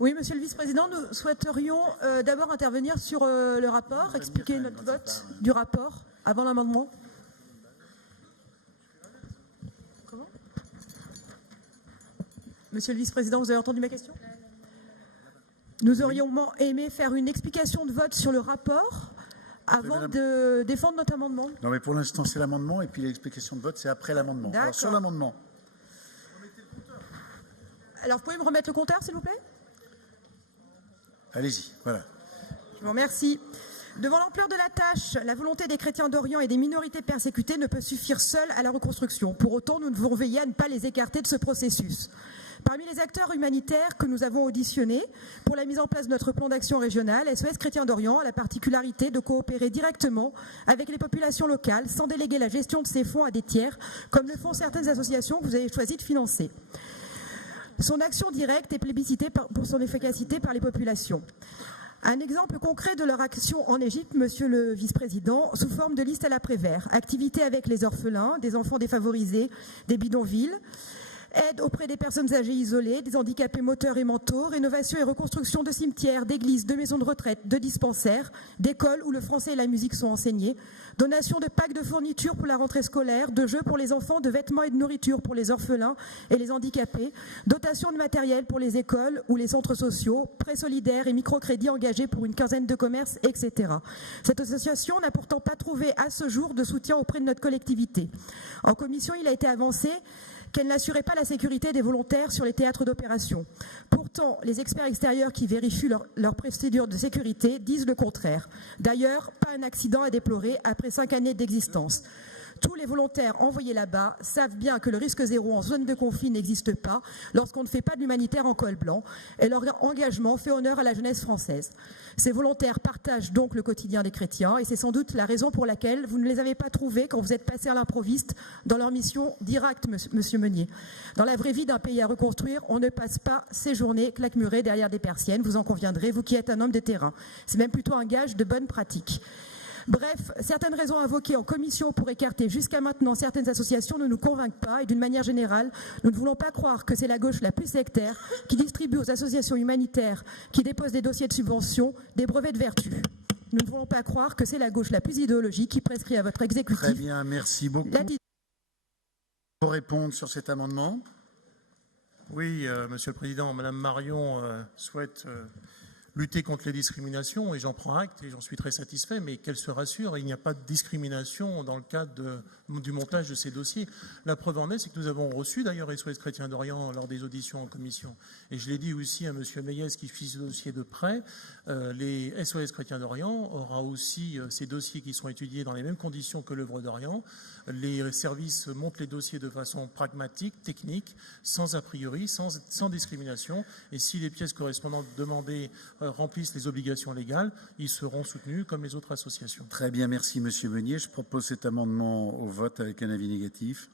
Oui, Monsieur le Vice-président, nous souhaiterions d'abord intervenir sur le rapport, expliquer notre vote du rapport avant l'amendement. Comment? Monsieur le Vice-président, vous avez entendu ma question? Nous aurions aimé faire une explication de vote sur le rapport avant de défendre notre amendement. Non, mais pour l'instant, c'est l'amendement et puis l'explication de vote, c'est après l'amendement. Alors, sur l'amendement. Alors, vous pouvez me remettre le compteur, s'il vous plaît? Allez-y, voilà. Je vous remercie. Devant l'ampleur de la tâche, la volonté des chrétiens d'Orient et des minorités persécutées ne peut suffire seule à la reconstruction. Pour autant, nous devons veiller à ne pas les écarter de ce processus. Parmi les acteurs humanitaires que nous avons auditionnés pour la mise en place de notre plan d'action régional, SOS Chrétiens d'Orient a la particularité de coopérer directement avec les populations locales sans déléguer la gestion de ces fonds à des tiers, comme le font certaines associations que vous avez choisi de financer. Son action directe est plébiscitée pour son efficacité par les populations. Un exemple concret de leur action en Égypte, Monsieur le Vice-président, sous forme de liste à l'après-vert. Activité avec les orphelins, des enfants défavorisés, des bidonvilles, aide auprès des personnes âgées isolées, des handicapés moteurs et mentaux, rénovation et reconstruction de cimetières, d'églises, de maisons de retraite, de dispensaires, d'écoles où le français et la musique sont enseignés, donation de packs de fournitures pour la rentrée scolaire, de jeux pour les enfants, de vêtements et de nourriture pour les orphelins et les handicapés, dotation de matériel pour les écoles ou les centres sociaux, prêts solidaires et microcrédits engagés pour une quinzaine de commerces, etc. Cette association n'a pourtant pas trouvé à ce jour de soutien auprès de notre collectivité. En commission, il a été avancé qu'elle n'assurait pas la sécurité des volontaires sur les théâtres d'opération. Pourtant, les experts extérieurs qui vérifient leurs procédures de sécurité disent le contraire. D'ailleurs, pas un accident à déplorer après 5 années d'existence. Tous les volontaires envoyés là-bas savent bien que le risque zéro en zone de conflit n'existe pas lorsqu'on ne fait pas de l'humanitaire en col blanc, et leur engagement fait honneur à la jeunesse française. Ces volontaires partagent donc le quotidien des chrétiens et c'est sans doute la raison pour laquelle vous ne les avez pas trouvés quand vous êtes passé à l'improviste dans leur mission directe, Monsieur Meunier. Dans la vraie vie d'un pays à reconstruire, on ne passe pas ses journées claquemurées derrière des persiennes, vous en conviendrez, vous qui êtes un homme de terrain. C'est même plutôt un gage de bonne pratique. Bref, certaines raisons invoquées en commission pour écarter jusqu'à maintenant certaines associations ne nous convainquent pas et d'une manière générale, nous ne voulons pas croire que c'est la gauche la plus sectaire qui distribue aux associations humanitaires qui déposent des dossiers de subvention des brevets de vertu. Nous ne voulons pas croire que c'est la gauche la plus idéologique qui prescrit à votre exécutif. Très bien, merci beaucoup. Pour répondre sur cet amendement. Oui, Monsieur le Président, Madame Marion souhaite lutter contre les discriminations, et j'en prends acte et j'en suis très satisfait, mais qu'elle se rassure, il n'y a pas de discrimination dans le cadre du montage de ces dossiers. La preuve en est, c'est que nous avons reçu d'ailleurs SOS Chrétiens d'Orient lors des auditions en commission. Et je l'ai dit aussi à M. Meyès qui suit ce dossier de près, les SOS Chrétiens d'Orient aura aussi ces dossiers qui sont étudiés dans les mêmes conditions que l'œuvre d'Orient. Les services montent les dossiers de façon pragmatique, technique, sans a priori, sans discrimination. Et si les pièces correspondantes demandées remplissent les obligations légales, ils seront soutenus comme les autres associations. Très bien, merci Monsieur Meunier. Je propose cet amendement au vote avec un avis négatif.